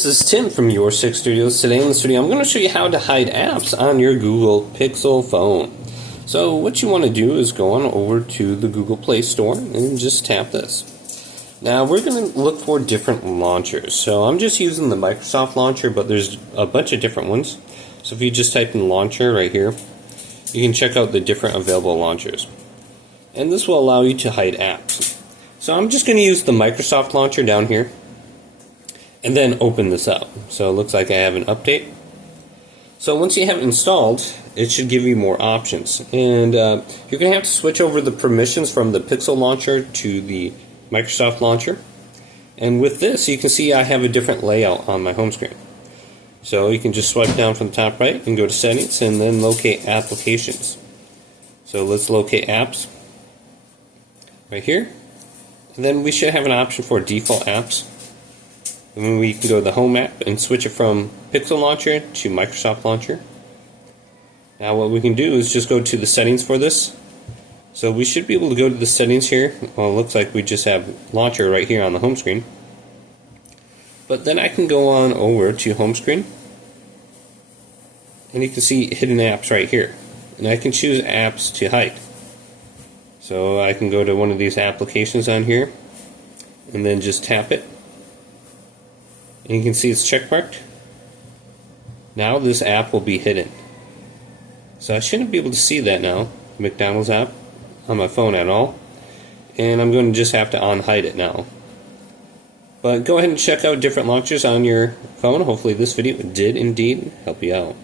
This is Tim from Your Six Studios. Today in the studio I'm going to show you how to hide apps on your Google Pixel phone. So what you want to do is go on over to the Google Play Store and just tap this. Now we're going to look for different launchers. So I'm just using the Microsoft launcher, but there's a bunch of different ones. So if you just type in launcher right here, you can check out the different available launchers. And this will allow you to hide apps. So I'm just going to use the Microsoft launcher down here and then open this up. So it looks like I have an update. So once you have it installed, it should give you more options. And you're going to have to switch over the permissions from the Pixel launcher to the Microsoft launcher. And with this, you can see I have a different layout on my home screen. So you can just swipe down from the top right and go to settings and then locate applications. So let's locate apps right here. And then we should have an option for default apps. And then we can go to the Home app and switch it from Pixel Launcher to Microsoft Launcher. Now what we can do is just go to the settings for this. So we should be able to go to the settings here. Well, it looks like we just have Launcher right here on the home screen. But then I can go on over to home screen. And you can see hidden apps right here. And I can choose apps to hide. So I can go to one of these applications on here and then just tap it. And you can see it's checkmarked. Now this app will be hidden. So I shouldn't be able to see that now, McDonald's app, on my phone at all. And I'm going to just have to unhide it now. But go ahead and check out different launchers on your phone. Hopefully this video did indeed help you out.